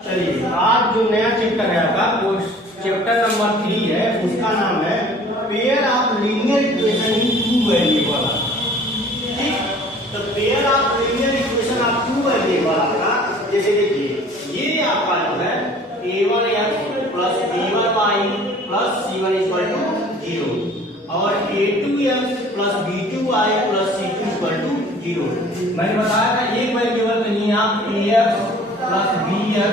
चलिए आज जो नया चैप्टर है आपका वो चैप्टर नंबर 3 है, उसका नाम है pair of linear equation in two variable. ठीक, तो pair of linear equation of two variable आपका जैसे देखिए ये आपका जो है a1x plus b1y plus c1 equal to 0 और a2x plus b2y plus c2 equal to 0। मैंने बताया था एक वेरिएबल में नहीं आप ax plus bx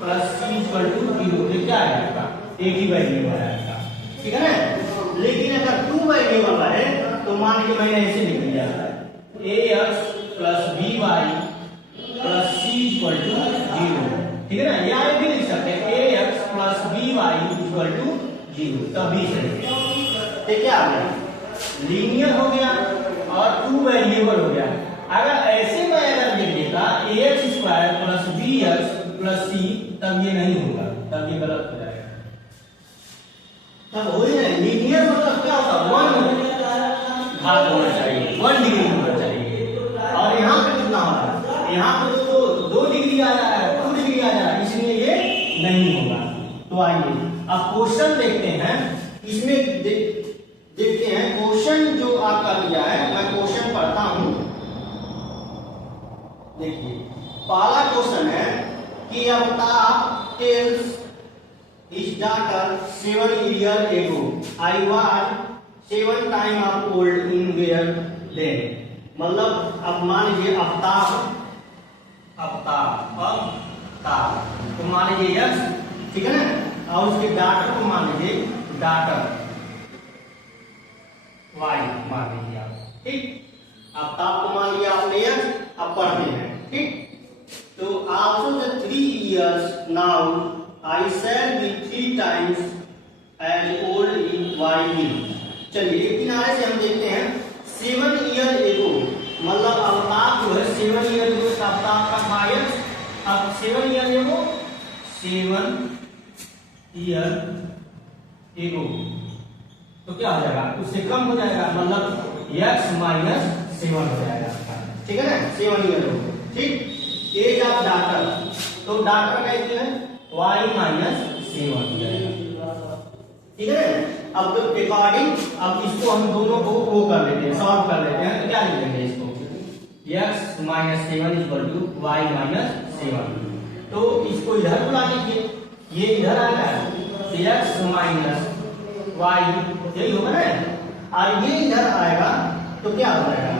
plus c equal to 0, ये क्या है आपका एक ही वेरिएबल है आपका, ठीक है ना। लेकिन अगर टू वेरिएबल है तो मान लीजिए मैंने ऐसे लिख दिया ax plus by plus c equal to 0, ठीक है ना। या भी लिख सकते हैं ax plus by equal to 0, तब भी सही। तो क्या आ गया, लीनियर हो गया और टू वेरिएबल हो गया। अगर ऐसे में अगर लिख देता ax square plus bx plus c, तब ये नहीं होगा, तब ये गलत हो जाएगा। तब हो ही नहीं, लीनियर मतलब क्या होता है, 1 घात होना चाहिए, 1 डिग्री होना चाहिए। और यहाँ पे कितना हो रहा है, यहाँ पे तो 2 डिग्री आ रहा है, 2 डिग्री आ रहा है, इसलिए ये नहीं होगा। तो आइए अब क्वेश्चन देखते हैं, इसमें देखते हैं क्वेश्चन जो आपका दिया है। मैं क्वेश्चन पढ़ता हूं, देखिए पहला क्वेश्चन है कि Amitabh tales his daughter 7 years ago I was 7 times of old in where then। मतलब अब मान लीजिए अमिताभ तो मान लीजिए यस, ठीक है ना, और उसके डॉटर को मान लीजिए डॉटर वाई मान लीजिए आप, ठीक। अमिताभ को मान लिया आपने यस, अब पढ़ते हैं, ठीक। तो also the 3 years now I shall be 3 times as old in y। चलिए एक किनारे से हम देखते हैं 7 years ago, मतलब अमिताभ जो है 7 years ago अमिताभ का मायस, अब 7 years ago 7 years ago तो क्या हो जाएगा, उससे कम हो जाएगा, मतलब x माइनस 7 हो जाएगा, ठीक है ना, 7 years ago, ठीक। एज ऑफ डॉटर, तो डॉटर का क्या है y माइनस 7 हो जाएगा, ठीक है। अब तो अकॉर्डिंग, अब इसको हम दोनों को वो कर लेते हैं, सॉल्व कर लेते हैं। तो क्या लिखेंगे इसको, x minus 7 equal to y minus 7। तो इसको इधर बुला लीजिए, ये इधर आएगा x माइनस y, यही होगा ना, और ये इधर आएगा तो क्या हो जाएगा,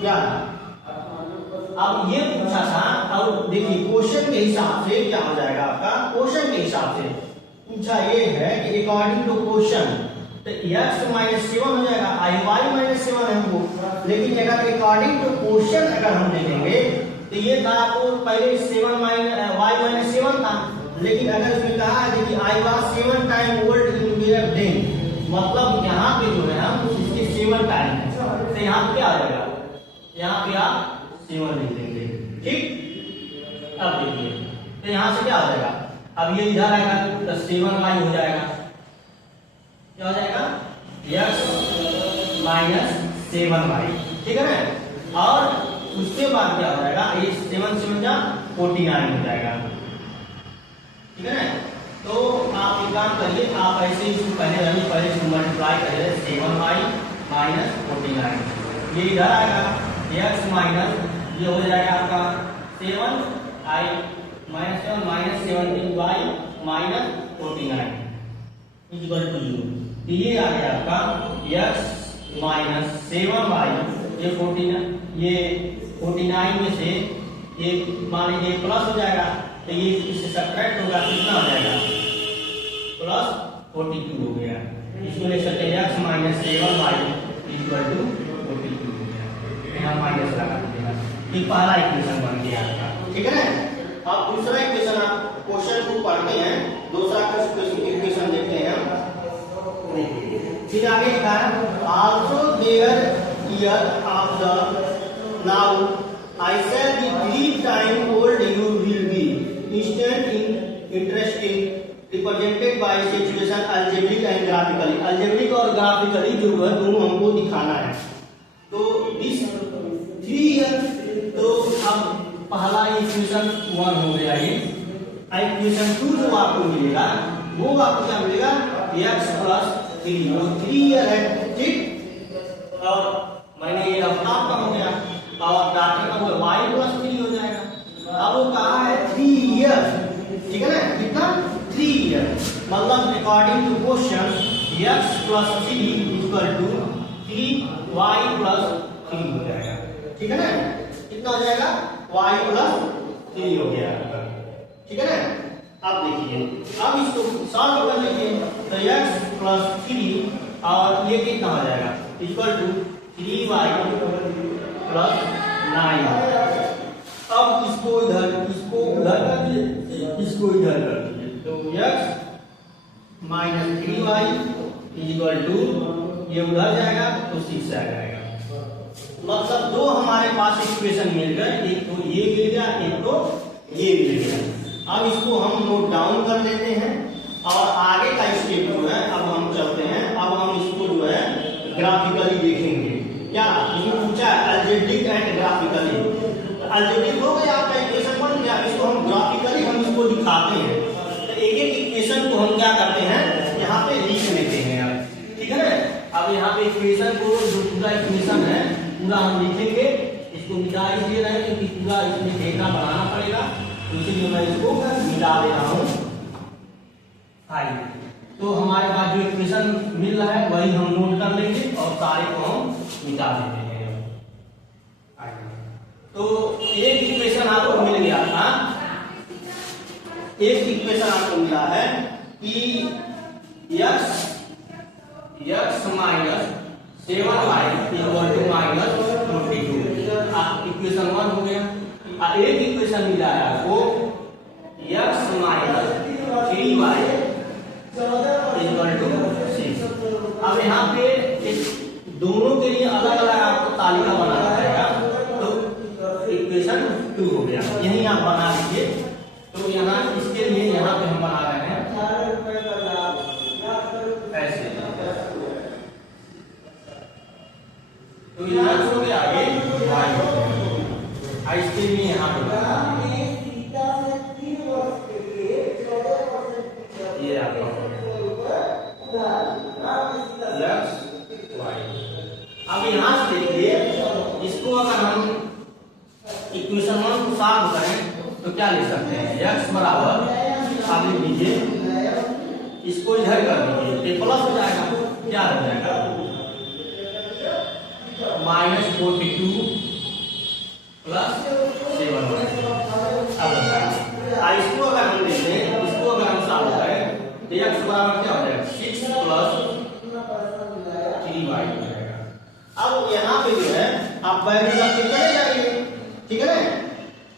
क्या। अब ये पूछा था, और देखिए क्वेश्चन के हिसाब से क्या हो जाएगा आपका, क्वेश्चन के हिसाब से पूछा ये है कि अकॉर्डिंग टू क्वेश्चन तो x माइनस 7 हो जाएगा, y माइनस 7 है वो। लेकिन अगर अकॉर्डिंग टू क्वेश्चन अगर हम देखेंगे तो ये था आपको पहले 7 माइनस y माइनस 7 था, लेकिन अगर इसमें कहा है कि I was 7 time old in where then, मतलब यहाँ पे जो है हम इसके 7 टाइम है, तो यहाँ पे क्या आ जाएगा, यहाँ पे आप 7 लिख देंगे, ठीक। अब देखिए तो यहां से क्या हो जाएगा, अब ये इधर आएगा तो 7y हो जाएगा, क्या हो जाएगा x माइनस 7y, ठीक है ना। और उसके बाद क्या हो जाएगा, ये 7 7 जा 49 हो जाएगा, ठीक है ना। तो आप एक काम करिए, आप ऐसे ही पहले इसको मल्टीप्लाई करिए 7y माइनस 49, ये इधर आएगा x माइनस, ये हो जाएगा आपका 7i minus 7 minus 17y minus 49 equal to 0। ये आ गया आपका x माइनस 7y, ये 49 में से ये मान लीजिए प्लस हो जाएगा, तो ये इससे सब्ट्रैक्ट होगा, कितना हो जाएगा प्लस 42 हो गया। इसको ले सकते हैं x minus 7y equal to 42 हो गया, यहाँ माइनस लगा दीजिएगा। ये पहला इक्वेशन बन गया आपका, ठीक है ना। अब दूसरा इक्वेशन, आप क्वेश्चन को पढ़ते हैं, दूसरा इक्वेशन देखते हैं हम। फिर आगे लिखा है also there year of the now I shall be 3 time old you will be instant in interesting represented by situation algebraic and graphically. Algebraic और ग्राफिकली जो है दोनों हमको दिखाना है। तो दिस 3 ईयर, तो अब पहला इक्वेशन 1 हो गया ये, इक्वेशन 2 जो आपको मिलेगा वो आपको क्या मिलेगा, x प्लस 3, वो 3 ईयर है, ठीक। और मैंने ये रफ्तार का हो गया और डाटा का वो y प्लस 3 हो जाएगा। अब वो कहा है 3 ईयर, ठीक है ना, कितना 3 ईयर, मतलब according to question x plus 3 equal to 3y plus 3 हो जाएगा, ठीक है ना, कितना हो जाएगा y प्लस 3 हो गया, ठीक है ना। अब देखिए, अब इसको सॉल्व कर लीजिए तो x प्लस 3 और ये कितना हो जाएगा इक्वल टू 3y प्लस 9। अब इसको इधर कर दीजिए, इसको इधर कर दीजिए तो x minus 3y equal to ये उधर जाएगा तो 6 आ जाएगा। मतलब दो हमारे पास इक्वेशन मिल गए, एक तो ये मिल गया, एक तो ये मिल गया। अब इसको हम नोट डाउन कर लेते हैं और आगे का स्टेप जो है अब हम चलते हैं। अब हम इसको जो है ग्राफिकली देखेंगे। क्या इसमें पूछा है अलजेब्रिक एंड ग्राफिकली, तो अलजेब्रिक हो गया आपका इक्वेशन बन गया, इसको हम ग्राफिकली हम इसको दिखाते हैं। तो एक एक इक्वेशन को हम क्या करते हैं यहाँ पे लिख लेते हैं यार, ठीक है ना। अब यहाँ पे इक्वेशन को जो पूरा इक्वेशन है पूरा हम लिखेंगे, इसको मिटा दे रहे हैं क्योंकि पूरा इसमें डेटा बनाना पड़ेगा, तो इसलिए मैं इसको मिटा दे रहा हूँ। तो हमारे पास जो इक्वेशन मिल रहा है वही हम नोट कर लेंगे और सारे को हम मिटा देते हैं। तो एक इक्वेशन आपको मिल गया था, एक इक्वेशन आपको मिला है कि x minus 7y equal to minus 42, equation 1 हो गया। एक इक्वेशन मिला है आपको x minus 3y equal to 6। अब यहाँ पे दोनों के लिए अलग अलग आपको तालिका बनाना पड़ेगा, तो इक्वेशन 2 हो गया, यही आप बना लीजिए। तो यहाँ इसके लिए यहाँ पे हम बना रहे हैं ऐसे, तो यहाँ हो गया आगे इसके लिए यहाँ पे ये आपका अब यहाँ से देखिए, इसको अगर हम इक्वेशन 1 को सॉल्व करें तो क्या लिख सकते हैं, x बराबर आप लिख लीजिए, इसको इधर कर दीजिए, प्लस हो जाएगा, क्या हो जाएगा माइनस 42 प्लस 7। अब इसको अगर हम लेते हैं, इसको अगर हम सॉल्व करें तो x बराबर क्या हो जाएगा 6 प्लस 3y हो जाएगा। अब यहाँ पे जो है आप वैल्यू रख के चले जाइए, ठीक है ना,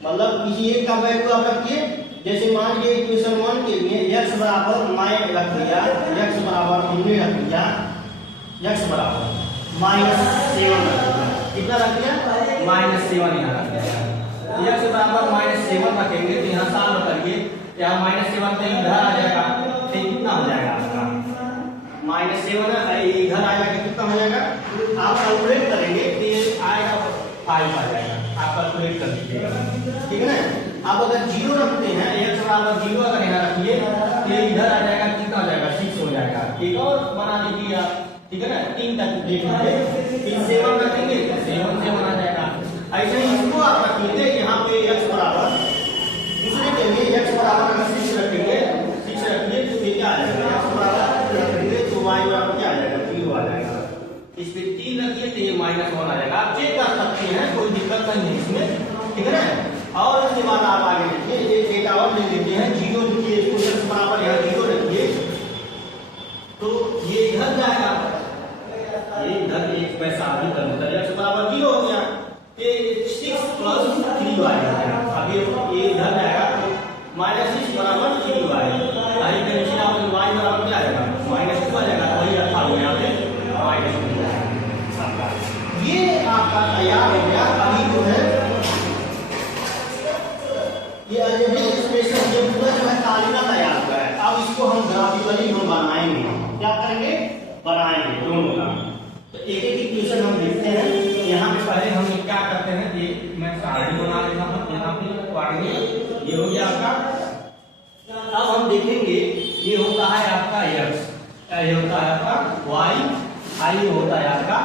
मतलब किसी एक का वैल्यू आप रखिए। जैसे मान लीजिए इक्वेशन 1 के लिए x बराबर मैं रख दिया, x बराबर हमने रख दिया x बराबर -7 रख दिया, कितना रख दिया -7 यहाँ रख दिया। x बराबर -7 रखेंगे तो यहाँ सॉल्व करके यहाँ -7 तो इधर आ जाएगा, तो कितना हो जाएगा आपका -7 इधर आ जाएगा, कितना हो जाएगा आप कैलकुलेट करेंगे तो ये आएगा 5 आ जाएगा, आप कैलकुलेट कर लीजिएगा, ठीक है ना। आप अगर 0 रखते हैं, x बराबर 0 अगर यहाँ रखिए तो ये इधर आ जाएगा, कितना हो जाएगा 6 हो जाएगा। एक और बना लीजिए आप, ठीक है ना, 3 तक देख लीजिए, फिर 7 रखेंगे तो 7 आ जाएगा। ऐसे ही इसको आप रखिए यहाँ पे x बराबर, दूसरे के लिए x बराबर अगर 6 रखेंगे, 6 रखिए तो ये क्या आ जाएगा, x बराबर रखेंगे तो y बराबर क्या आ जाएगा 0 आ जाएगा। इस पे 3 रखिए तो ये -1 आ जाएगा। आप चेक कर सकते हैं, कोई दिक्कत नहीं है इसमें, ठीक है ना। और उसके बाद आप आगे देखिए, एक डेटा और ले लेते हैं, 0 लिखिए, इसको x बराबर यहाँ 0 रखिए तो ये इधर जाएगा, ये इधर एक पैसा आगे कर देता है, x बराबर 0 हो गया, ये 6 प्लस 3y हो गया। अब ये इधर जाएगा -6 बराबर 3y, आई के नीचे आप y बराबर क्या आएगा -2 आ जाएगा, वही रखा हुआ यहाँ पे -2। ये आपका तैयार हो गया। अभी जो है ये अलजेब्रिक एक्सप्रेशन ये पूरा जो है तालिका तैयार हुआ है। अब इसको हम ग्राफिकली हम बनाएंगे, क्या करेंगे बनाएंगे दोनों का। तो एक एक इक्वेशन हम देखते हैं। यहाँ पे पहले हम क्या करते हैं, ये मैं सारणी बना लेता हूँ, यहाँ पे कोऑर्डिनेट ये हो गया आपका ये होता है आपका वाई, आई होता है आपका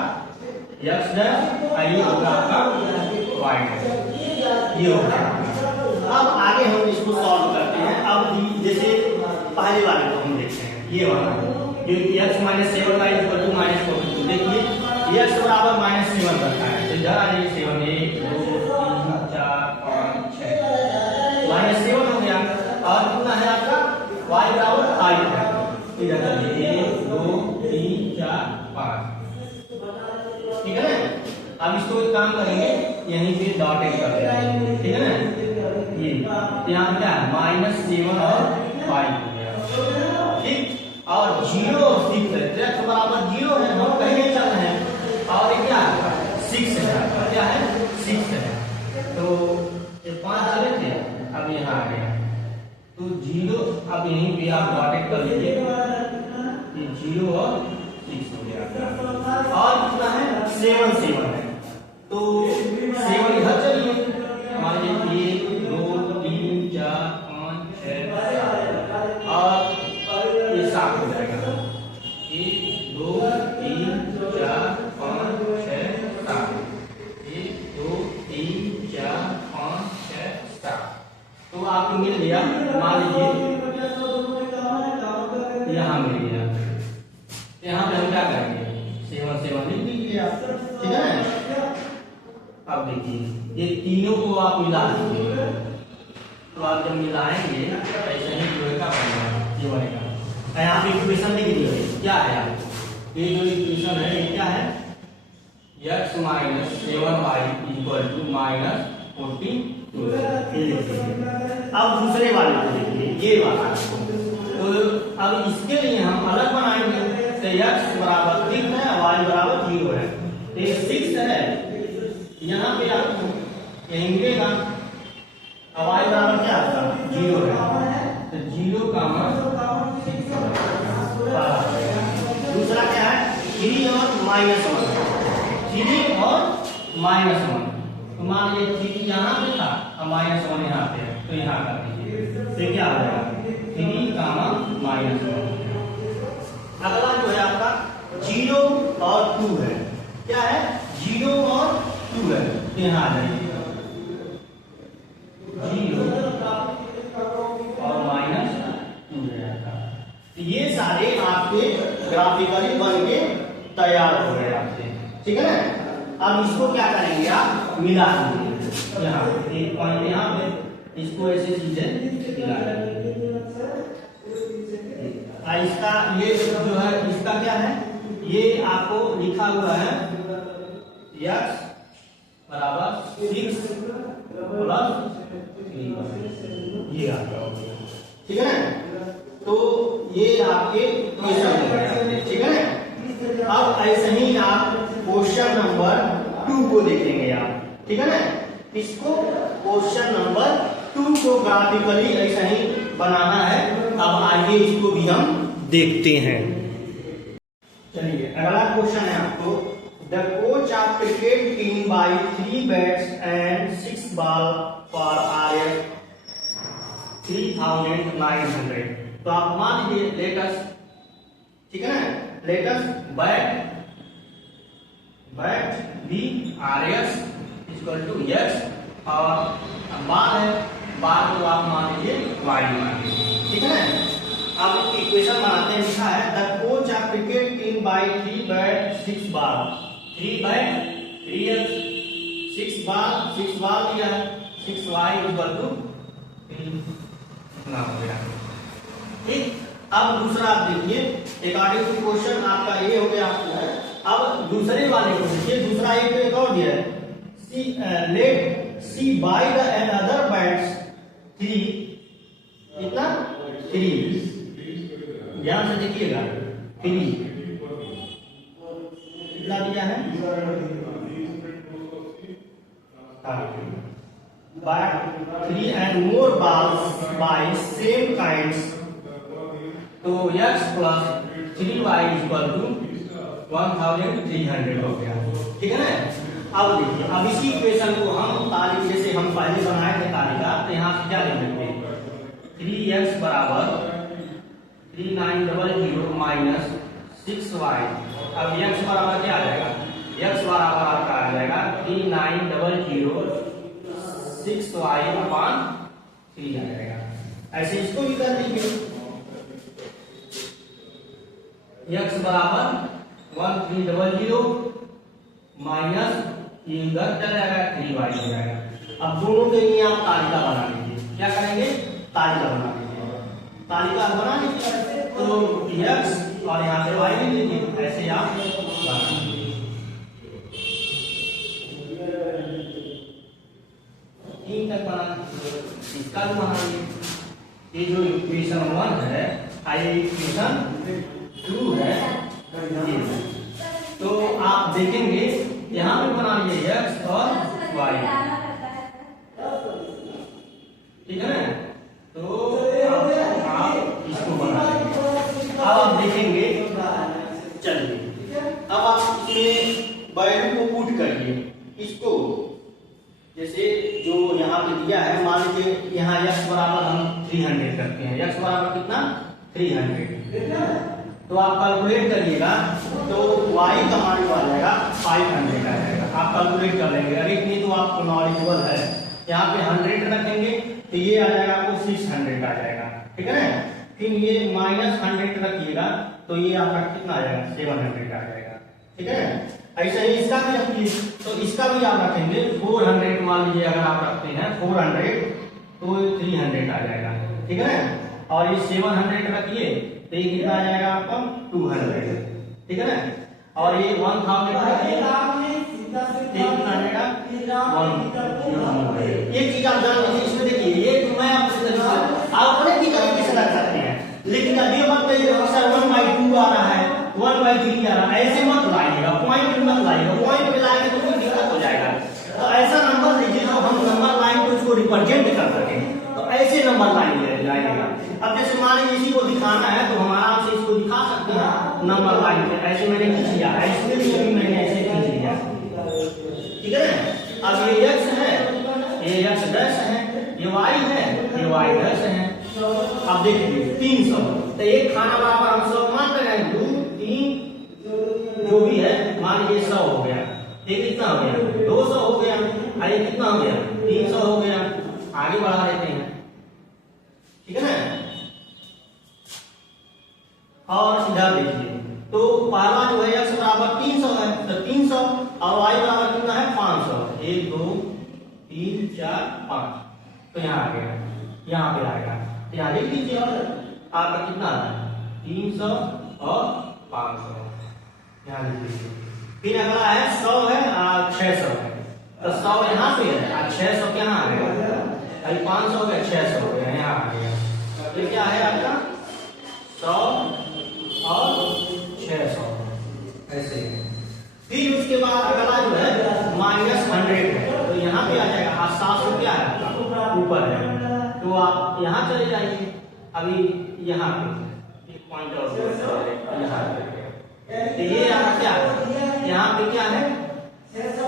एक्स डैश, आई होगा आपका वाई डैश, ये होता है। अब आगे हम इसको सॉल्व करते हैं। अब जैसे पहले वाले को हम देखते हैं, ये वाला जो x minus 7y equal to minus 42। देखिए x बराबर माइनस 7 रखा है, तो इधर आ जाइए 7, 1 2 3 4 5 6 माइनस 7 हो गया। और कितना है आपका y बराबर 5 है, इधर चलिए 1 2 3 4 5, ठीक है ना। अब इसको एक काम करेंगे, यहीं पे डॉटेड कर देंगे, ठीक है ना। ये यहाँ क्या है माइनस 7 और 5 हो गया, ठीक। और 0 और 6 है, x बराबर 0 है, हम पहले चल रहे हैं। और ये क्या है 6 है, क्या है 6 है। तो ये 5 डाले थे, अब यहाँ आ गया तो 0, अब यहीं पे आप डॉटेड कर लीजिए, ये 0 और 6 हो गया। और कितना है 7 7 है, तो 7 इधर चलिए, मान लीजिए 1 2 3 4 5 6 और ये 7 हो जाएगा, 1 2 3 4 5 6 7, 1 2 3 4 5 6 7। तो आपको मिल गया, मान लीजिए यहाँ मिल गया। यहाँ पे हम क्या करेंगे 7 7 लिख दीजिए आप, ठीक है ना। अब देखिए ये तीनों को आप मिला दीजिए, तो आप जब मिलाएंगे ऐसे ही जो का बनेगा, ये बनेगा। यहाँ पे इक्वेशन लिख दीजिए, क्या है ये जो इक्वेशन है ये क्या है, x minus 7y equal to minus 42। अब दूसरे वाले को देखिए, ये वाला, तो अब इसके लिए हम अलग बनाएंगे, तो x बराबर 3 है, y बराबर 0 है, तो ये 6 है, यहाँ पे आपको यही मिलेगा। अब y बराबर क्या होगा 0 है, तो 0 का मान 6 होगा। दूसरा क्या है 3 और माइनस 1, 3 और माइनस 1, तो मान लीजिए 3 यहाँ पे था और माइनस 1 यहाँ पे है, तो यहाँ कर दीजिए, तो क्या हो जाएगा 3 का मान माइनस 1। अगला जो है आपका 0 और 2 है, क्या है 0 और 2 है, तो यहाँ आ जाइए 0 और माइनस 2 है। ये सारे आपके ग्राफिकली बन के तैयार हो गए आपसे, ठीक है ना। अब इसको क्या करेंगे आप मिला दीजिए, यहाँ एक पॉइंट यहाँ पे इसको ऐसे सीधे मिला दीजिए। इसका ये जो है इसका क्या है, ये आपको लिखा हुआ है x बराबर 6 प्लस 3, ये आपका, ठीक है ना। तो ये आपके क्वेश्चन हो गए, ठीक है ना। अब ऐसे ही आप क्वेश्चन नंबर 2 को देखेंगे आप, ठीक है ना। इसको क्वेश्चन नंबर 2 को ग्राफिकली ऐसा ही बनाना है। अब आगे इसको भी हम देखते हैं। चलिए अगला क्वेश्चन है आपको, the coach of cricket team by 3 bats and 6 ball for RF 3900। तो आप मान लीजिए लेटस, ठीक है ना, let's bat be RS equal to x और बाल है, बाल को आप मान लीजिए y मान लीजिए, ठीक है ना। अब इसकी इक्वेशन बनाते हैं, लिखा है the coach of cricket team by 3 bat 6 ball, 3 bat 3x 6 ball दिया है, 6y इक्वल टू 3 इतना हो गया, ठीक। अब दूसरा आप देखिए, अकॉर्डिंग टू क्वेश्चन आपका ये हो गया। अब दूसरे वाले को देखिए, दूसरा एक और दिया है, let see by the other bats 3, इतना 3, ध्यान से देखिएगा 3 कितना दिया है, but 3 and more balls by same kinds, तो x plus 3y equal to 1300 हो गया, ठीक है ना। अब देखिए, अब इसी इक्वेशन को हम तालिका जैसे हम पहले बनाए थे तालिका, तो यहाँ से क्या लिख लेंगे 3x बराबर 3900 माइनस 6y। अब x बराबर क्या आ जाएगा, x बराबर आपका आ जाएगा 3900 6y अपान 3 आ जाएगा। ऐसे इसको भी कर दीजिए, x बराबर 1300 माइनस ये उधर चला जाएगा 3y हो जाएगा। अब दोनों के लिए आप तालिका बना लीजिए। क्या करेंगे, तालिका बना लीजिए। तालिका बना लीजिए तो x और यहाँ पे y ले लीजिए, ऐसे आप बना लीजिए। 3 तक बना लीजिए, इसका भी बना लीजिए। ये जो इक्वेशन 1 है, ये इक्वेशन 2 है, तो आप देखेंगे यहाँ पे बना लीजिए x और y, ठीक है ना। तो आप इसको बना लेंगे। अब आप देखेंगे, चलिए अब आप इसमें वैल्यू को पुट करिए। इसको जैसे जो यहाँ पे दिया है, मान लीजिए यहाँ x बराबर हम 300 करते हैं, x बराबर कितना 300, तो आप कैलकुलेट करिएगा तो y का मान आ जाएगा 500 आ जाएगा। आप कैलकुलेट कर लेंगे, अरे इतनी तो आपको नॉलेजेबल है। यहाँ पे 100 रखेंगे तो ये आ जाएगा आपको 600 आ जाएगा, ठीक है ना। फिर ये -100 रखिएगा तो ये आपका कितना आ जाएगा 700 आ जाएगा, ठीक है ना। ऐसे ही इसका भी रखिए, तो इसका भी आप रखेंगे 400, मान लीजिए अगर आप रखते हैं 400 तो 300 आ जाएगा, ठीक है ना। और ये 700 रखिए तो ये कितना आ जाएगा आपका 200, ठीक है ना। और ये 1000 रखिए, कितना आ जाएगा 1। ये चीज आप जान लीजिए। इसमें देखिए ये मैं आपको आप अपने भी तरीके से रख सकते हैं, लेकिन अब ये मत कहिए सर 1/2 आ रहा है, 1/3 आ रहा है, ऐसे मत लाइएगा, पॉइंट मत लाइएगा। पॉइंट पे लाएंगे तो कोई दिक्कत हो जाएगा। तो ऐसा नंबर लीजिए जो हम नंबर लाइन को इसको रिप्रेजेंट कर सकें, तो ऐसे नंबर लाइन लाइएगा। अब जैसे मान लीजिए इसी को दिखाना है तो हम आराम से इसको दिखा सकते हैं नंबर लाइन पे। ऐसे मैंने खींच लिया, ऐसे भी मैंने ऐसे खींच लिया, ठीक है ना। अब ये x है, ये x डैश है, ये y है, ये y डैश है। अब देखिए 300, तो एक खाना बराबर हम 100 मान रहे हैं, 2 3 जो भी है, मान लीजिए 100 हो गया। ये कितना हो गया 200 हो गया, और ये कितना हो गया 300 हो गया। आगे बढ़ा देते हैं, ठीक है ना। और इधर देखिए तो पहला जो है x बराबर 300 है, तो 300 और y बराबर कितना है 500। 1 2 3 4 5, तो यहाँ आ गया, यहाँ पे आएगा। यहाँ लिख लीजिए आपका कितना है 300 और 500, यहाँ लिख लीजिए। फिर अगला है 100 है और 600 है, तो 100 यहाँ पे है और 600 यहाँ आ गया। अभी 500 हो गया, 600 हो गया, यहाँ आ गया। ये क्या है आपका 100 और 600, ऐसे है। फिर उसके बाद अगला जो है -100 है, तो यहाँ पे आ जाएगा। 700 क्या है ऊपर है, तो आप यहाँ चले जाइए। अभी यहाँ पे एक पॉइंट और यहाँ पे, तो ये आपका क्या है, यहाँ पे क्या है -100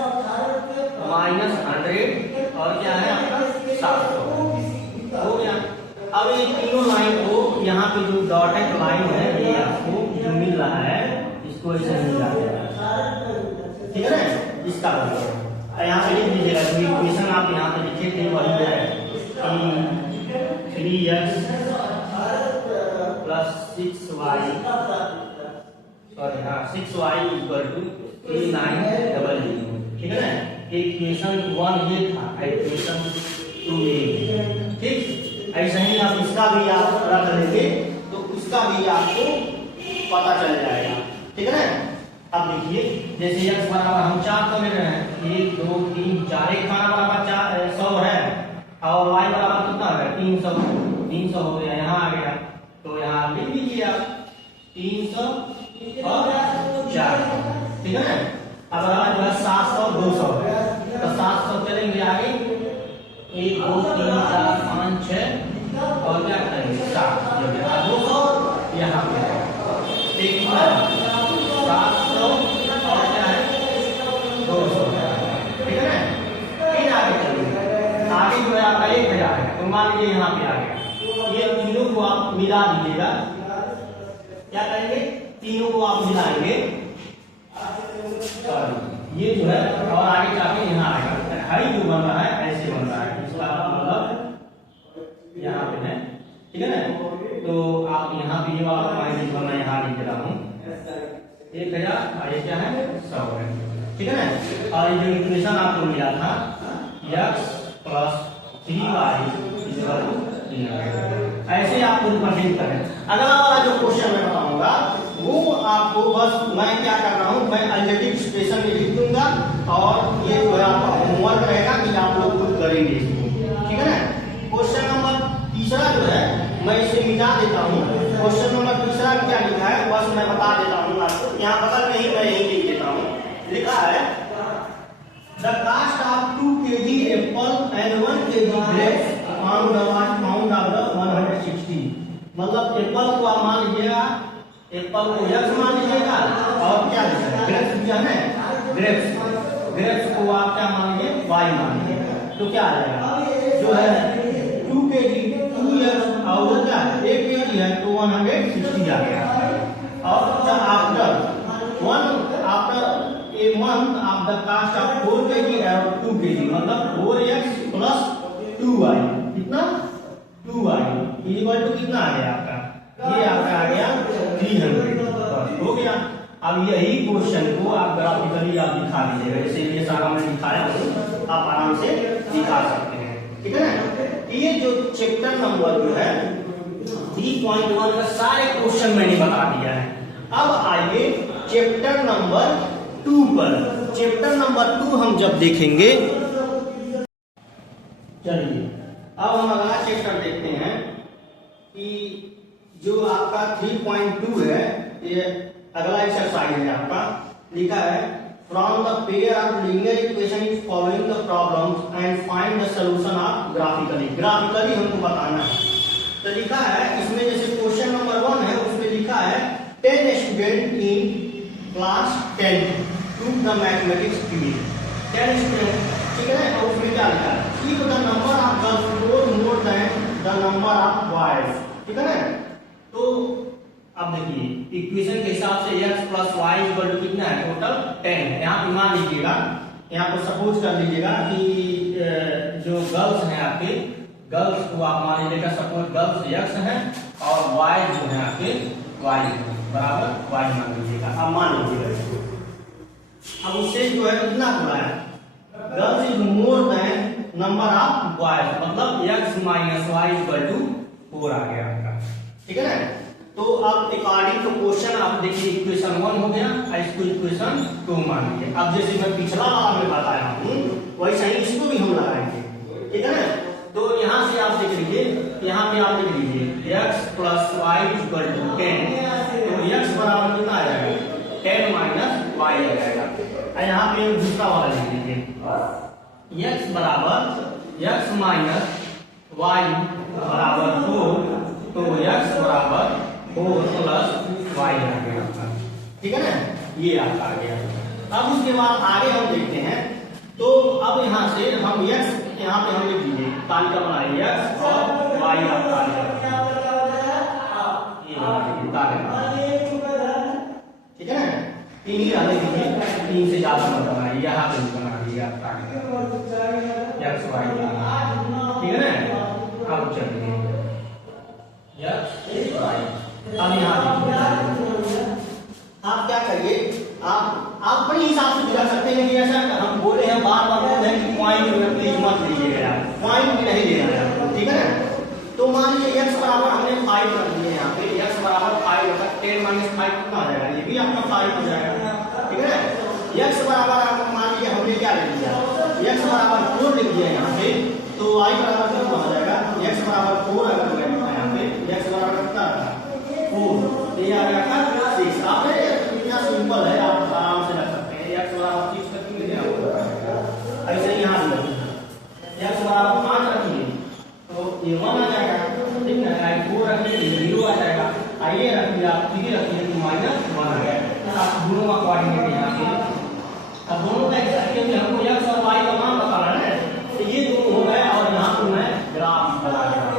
और क्या है आपका 700 हो गया। अब ये तीनों लाइन को यहाँ पे जो डॉटेड लाइन है, ये आपको जो मिल रहा है इसको ऐसे मिल रहा है, ठीक है ना। इसका यहाँ पे लिख लीजिएगा, जो इक्वेशन आप यहाँ पे लिखे थे वही है 3x + 6y, सॉरी हाँ 6y = 3900, ठीक है ना। इक्वेशन 1 ये था, इक्वेशन 2 ये, ठीक। ऐसे ही आप इसका भी आप रख लेंगे तो उसका भी आपको पता चल जाएगा, ठीक है ना। अब देखिए जैसे x बराबर हम 4 तो ले रहे हैं, 1 2 3 4, एक खाना बराबर 100 है और y बराबर कितना है 300 हो गया, यहाँ आ गया। तो यहाँ लिख लीजिए आप 300 और 4, ठीक है ना। अब अगर जो है 700 200 है, तो 700 चलेंगे आगे, 1 2 3 4 5 6 और क्या करेंगे 7, 200 यहाँ पे 700 और क्या है 200, ठीक है ना। फिर आगे चलिए, आगे जो है आपका 1000 है, तो मान लीजिए यहाँ पे आ गया। ये तीनों को आप मिला दीजिएगा, क्या करेंगे तीनों को आप मिलाएंगे, ये जो है और आगे जाके यहाँ आएगा, हाई जो बन रहा है ऐसे बन रहा है, इसका मतलब यहाँ पे है, ठीक है ना। तो आप यहाँ पे ये वाला पॉइंट जो मैं यहाँ लिख रहा हूँ 1000 और ये क्या है 100 है, ठीक है ना। और ये जो इक्वेशन आपको मिला था x प्लस 3y ऐसे आपको रिप्रेजेंट करें। अगला वाला जो क्वेश्चन मैं बताऊंगा वो आपको बस मैं क्या कर रहा हूँ, मैं अलजेब्रिक एक्सप्रेशन में लिख दूंगा और ये जो है आपका होमवर्क रहेगा कि आप लोग खुद करेंगे इसको, ठीक है ना। क्वेश्चन नंबर तीसरा जो है मैं इसे मिटा देता हूँ। क्वेश्चन नंबर तीसरा क्या लिखा है बस मैं बता देता हूँ आपको, यहाँ बगल में ही मैं यही लिख देता हूँ। लिखा है the cost of 2 kg apple and 1 kg grapes found of the 160। मतलब एप्पल को आप मान लीजिएगा, एप्पल को x मान लीजिएगा और क्या लिखा ग्रेप्स दिया है, ग्रेप्स को आप क्या मान लीजिए y मान लीजिए। तो क्या आ जाएगा जो है 2 kg 2x और क्या 1 kg है तो 160 आ गया। और after a month of the cost of 4 kg और 2 kg मतलब 4x plus 2y कितना 2y इक्वल टू कितना आ गया आपका, ये आपका आ गया 300 हो गया। अब यही क्वेश्चन को आप ग्राफिकली आप दिखा दीजिएगा, जैसे ये सारा मैं दिखाया हूँ आप आराम से दिखा सकते हैं, ठीक है ना। ये जो चैप्टर नंबर जो है 3.1 का सारे क्वेश्चन मैंने बता दिया है। अब आइए चैप्टर नंबर 2 पर। चैप्टर नंबर 2 हम जब देखेंगे, चलिए अब हम अगला चैप्टर देखते हैं कि जो आपका 3.2 है, ये अगला एक्सरसाइज है आपका। लिखा है from the pair of linear equation is following the problems and find the solution of graphically. Graphically हमको बताना है। तो लिखा है इसमें जैसे क्वेश्चन नंबर 1 है उसमें लिखा है 10 student in class 10 took the mathematics PE 10 student, ठीक है ना। और उसमें क्या लिखा है if the number of girls score more than the number of boys, ठीक है ना। तो अब देखिए इक्वेशन के हिसाब से x plus y equal to कितना है टोटल 10। यहाँ पे मान लीजिएगा, यहाँ पर सपोज कर लीजिएगा कि जो गर्ल्स हैं आपके, गर्ल्स को आप मान लीजिएगा सपोज गर्ल्स x है और y जो है आपके y बराबर y मान लीजिएगा। अब मान लीजिएगा इसको, अब उससे जो है कितना हुआ है girls is more than number of boys, मतलब x minus y equal to 4 आ गया आपका, ठीक है ना। तो अब अकॉर्डिंग टू क्वेश्चन आप देखिए इक्वेशन 1 हो गया और इसको इक्वेशन 2 मान लीजिए। अब जैसे मैं पिछला वाला में बताया हूँ वैसा ही इसको भी हम लगाएंगे, ठीक है ना। तो यहाँ से आप देख लीजिए, यहाँ पे आप देख लीजिए x plus y equal to 10, तो x बराबर कितना आ जाएगा 10 माइनस y आ जाएगा। और यहाँ पे दूसरा वाला लिख लीजिए x बराबर x माइनस y बराबर 4, तो x बराबर 4 प्लस y आ गया आपका, ठीक है ना। ये आपका आ गया। अब उसके बाद आगे हम देखते हैं। तो अब यहाँ से हम x यहाँ पे हम लिख लीजिए तालिका बनाइए x और y आपका ठीक है ना। 3 ही आगे दीजिए, 3 से ज्यादा मत बनाइए, यहाँ पे बना दीजिए आपका x y, ठीक है ना। अब चलिए x y, अब यहाँ आप क्या करिए, आप अपने हिसाब से दिखा सकते हैं कि ऐसा हम बोले हैं बार बार बोल रहे हैं कि पॉइंट में प्लीज मत लीजिएगा, पॉइंट भी नहीं लेना है आपको, ठीक है ना। तो मान लीजिए x बराबर हमने 5 रख दिए, यहाँ पे x बराबर 5 रखा, 10 माइनस 5 कितना आ जाएगा, ये भी आपका 5 हो जाएगा, ठीक है ना। x बराबर आपको मान लीजिए हमने क्या लिख दिया, x बराबर 4 लिख दिया यहाँ पे, तो y बराबर कितना हो जाएगा, x बराबर 4 अगर मैं लिखा यहाँ पे x बराबर कितना रखा 4, तो ये आ जाएगा 6। आपने इतना सिंपल है, आप आराम से रख सकते हैं। x बराबर 30 तक कितने आपको ऐसे ही यहाँ भी x बराबर 5 रखिए तो ये 1 आ जाएगा, ठीक है ना। 4 रखिए 0 आ जाएगा, आइए रखिए आप 3 रखिए तो -1 आ गया। आप दोनों का कोऑर्डिनेट यहाँ पे, अब दोनों का एक्चुअली हमको x और y का मान बताना है, तो ये दोनों हो गए और यहाँ पे मैं ग्राफ बना रहा हूँ।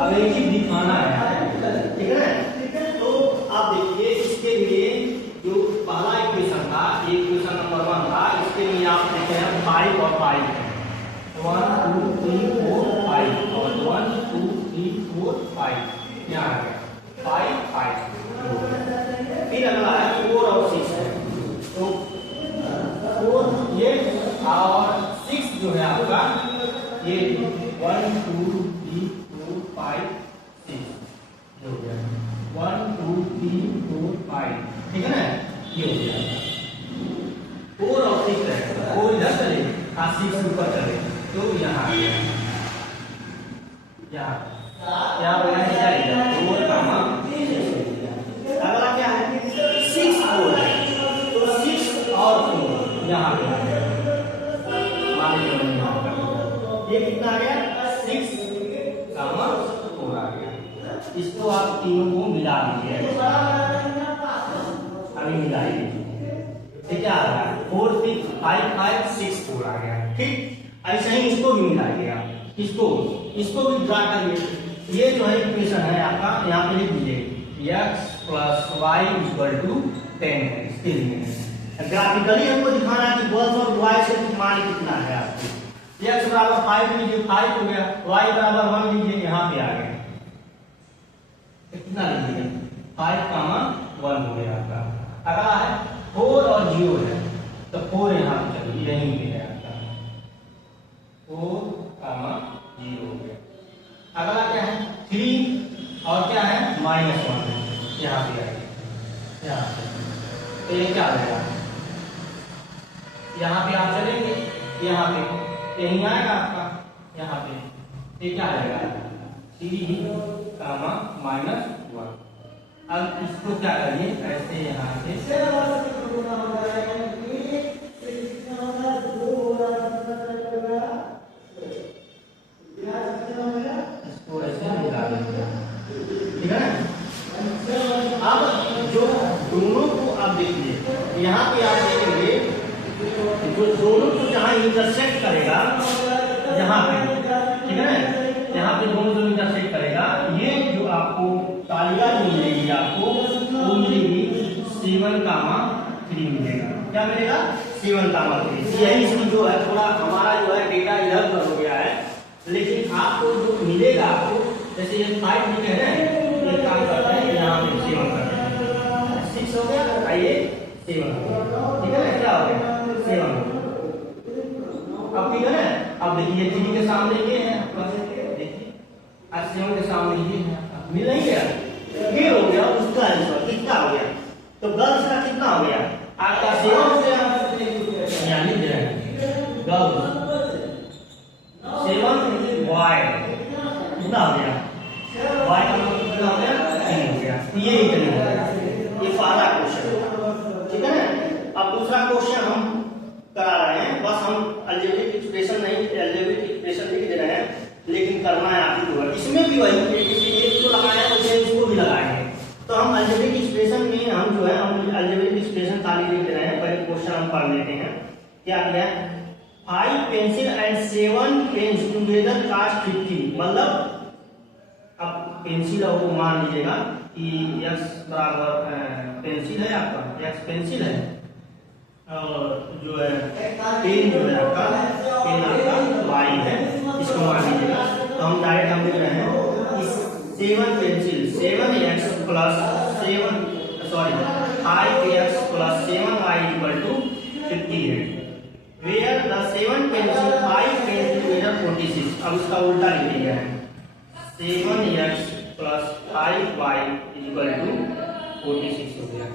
अब एक चीज दिखाना है, ठीक है ना। तो लिए जो पहला इक्वेशन था, इक्वेशन नंबर 1 था, इसके लिए आप देखे हैं 5 और 5 है, 1 2 3 4 5 और 1 2 3 4 5 यहाँ आ गया 5 5। फिर अगला है 4 और 6 है, तो 4 ये और 6 जो है आपका ये 1 2 3 4 5 6 हो गया 1 2 3 4 5, ठीक है ना, ये हो गया 4 और 6 है, 4 इधर चले और 6 ऊपर चले तो यहाँ आ गया, यहाँ क्या हो गया 4 कामा 6। अगला क्या है 6 4 है, तो 6 और 4 यहाँ पे मान लीजिए ये कितना आ गया 6 कामा 4 आ गया। इसको आप तीनों को मिला दीजिए, अभी मिला दीजिए, क्या आ रहा है 4 6 5 5 6 4 आ गया, ठीक। ऐसे ही इसको भी मिलाइएगा, इसको भी ड्रा करिए। ये जो है इक्वेशन है आपका, यहाँ पे लिख दीजिए x + y = 10 है। इसके लिए ग्राफिकली हमको दिखाना है कि बॉल्स और y से मान कितना है आपको। x बराबर 5 लीजिए, 5 हो गया, y बराबर 1 लीजिए, यहाँ पे आ गया कितना लीजिए 5 कामा 1 हो गया आपका। अगला है 4 और 0 है, तो 4 यहाँ पे चलिए यहीं पे है आपका 4 कामा 0 हो गया। अगला क्या है 3 और क्या है -1 है, यहाँ पे आएगा, यहाँ पे तो ये क्या आएगा, यहाँ पे आप चलेंगे, यहाँ पे यहीं आएगा आपका, यहाँ पे ये क्या आएगा 3 कामा -1। अब इसको क्या करिए ऐसे यहाँ से इसको ऐसे मिला देंगे, ठीक है। अब जो दोनों को आप देखिए, यहाँ पे आप देखेंगे जो दोनों को जहाँ इंटरसेक्ट करेगा, यहाँ पे, ठीक है ना, यहाँ पे दोनों जो इंटरसेक्ट करेगा, ये जो आपको तालिका मिलेगी आपको वो मिलेगी 7 कामा 3 मिलेगा। क्या मिलेगा 7 कामा 3। यही इसकी जो है थोड़ा हमारा जो है डेटा इधर उधर हो गया है, लेकिन आपको जो मिलेगा आपको जैसे ये 5 लिखे हैं, ये काम करते हैं यहाँ पे 7 करते हैं, 6 हो गया, आइए 7 हो गया, ठीक है ना, क्या हो गया 7 हो गया। अब ठीक है ना, अब देखिए 3 के सामने ये है, देखिए 7 के सामने ये है, मिल नहीं गया, ये हो गया उसका आंसर कितना हो गया, तो गर्ल्स का कितना हो गया आपका 7 हो गया, यहाँ लिख रहे हैं गर्ल्स 7 y कितना हो गया y का मतलब कितना हो गया 3 हो गया, ये इतना हो गया। ये पहला क्वेश्चन, ठीक है ना। अब दूसरा क्वेश्चन हम करा रहे हैं, बस हम अलजेब्रिक एक्सप्रेशन नहीं, अलजेब्रिक एक्सप्रेशन लिख दे रहे हैं, लेकिन करना है आप ही को। इसमें भी वही एक जो लगाया है उसे इसको भी लगाएंगे। तो हम अलजेब्रिक एक्सप्रेशन में हम जो है हम अलजेब्रिक एक्सप्रेशन खाली लिख रहे हैं। पहले क्वेश्चन हम पढ़ लेते हैं, क्या किया 5 pencil and 7 pens together cost 50। मतलब अब पेंसिल को मान लीजिएगा कि x बराबर पेंसिल है आपका, x पेंसिल है और जो है पेन जो है आपका पेन आपका y है, इसको मान लीजिएगा। तो हम डायरेक्ट हम लिख रहे हैं इस 7 pencil 7x plus 7 sorry 5x plus 7y equal to 58, where the 7 pencil 5 pen together 46। अब इसका उल्टा लिख दिया है 7x plus 5y equal to 46 हो गया।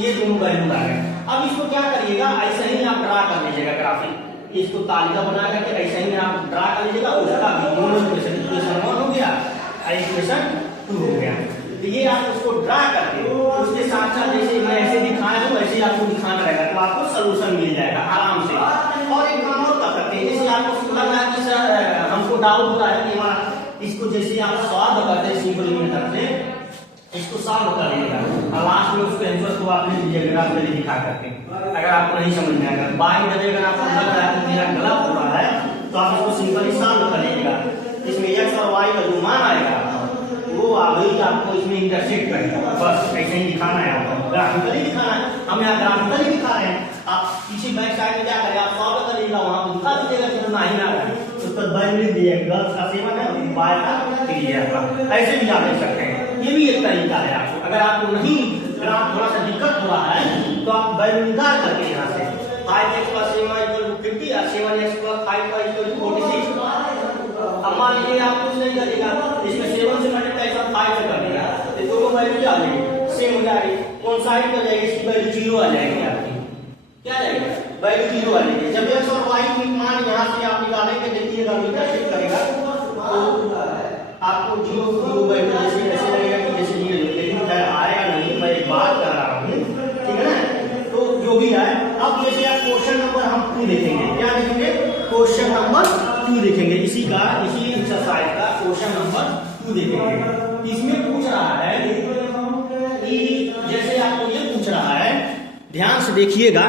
ये दोनों वैल्यू आ गए। अब इसको क्या करिएगा ऐसे ही आप ड्रा कर लीजिएगा ग्राफिक, इसको तालिका बना करके ऐसे ही आप ड्रा कर लीजिएगा। उसका दोनों इक्वेशन 1 हो गया, इक्वेशन 2 हो गया। तो ये आप उसको ड्रा करके उसके साथ साथ जैसे मैं ऐसे दिखाया हूँ वैसे आपको दिखाना रहेगा, तो आपको सोल्यूशन मिल जाएगा आराम से। और एक काम और कर सकते हैं, जैसे आपको लग रहा है कि सर हमको डाउट हो रहा है कि हमारा इसको जैसे आप सॉल्व करते हैं सिंपल मेथड से, इसको सॉल्व कर लीजिएगा और लास्ट में उसके आंसर को आप लिख लीजिएगा ग्राफिकली दिखा करके। अगर आपको नहीं समझ में आएगा बाय द वे अगर आपको लग रहा है कि मेरा गलत हो रहा है तो आप इसको सिंपली सॉल्व कर लीजिएगा। इसमें x और y का जो मान आएगा वो आ वही आपको इसमें इंटरसेक्ट करेगा। बस ऐसे ही दिखाना है आपको, ग्राफिकली दिखाना है। हम यहाँ ग्राफिकली दिखा रहे हैं, आप पीछे बैक साइड में क्या करेगा, आप सॉल्व करिएगा, वहां पर दिखा दीजिएगा कि नहीं ना है उस पर बाय लिख दिएगा, गर्ल्स का 7 है, बाय का 3 है आपका। ऐसे भी आप देख सकते हैं, ये भी एक तरीका है आपको। अगर आपको नहीं ग्राफ थोड़ा सा दिक्कत हो रहा है तो आप बाय निकाल करके यहाँ से 5x + 7y = 50 और 7x + 5y = 46। अब मान लीजिए आप कुछ नहीं करेगा, इसमें 7 से मल्टीप्लाई 5 से कर दिया तो दोनों वैल्यू क्या आ जाएगी, सेम हो जाएगी। कौन साइड पर जाएगी, इसकी वैल्यू 0 आ जाएगी आपकी, क्या आ जाएगा, वैल्यू 0 आ जाएगी। जब x और y की मान यहाँ से आप निकालेंगे, देखिएगा इंटरसेक्ट करेगा तो आपको 0 वैल्यू जैसे ऐसे लगेगा कि जैसे 0, लेकिन खैर आएगा नहीं, मैं एक बात कर रहा हूँ, ठीक है ना। तो जो भी है, अब जैसे आप क्वेश्चन नंबर हम 2 देखेंगे, क्या देखेंगे, क्वेश्चन नंबर 2 देखेंगे, इसी एक्सरसाइज का क्वेश्चन नंबर 2 देखेंगे। इसमें पूछ रहा है कि जैसे आपको ये पूछ रहा है, ध्यान से देखिएगा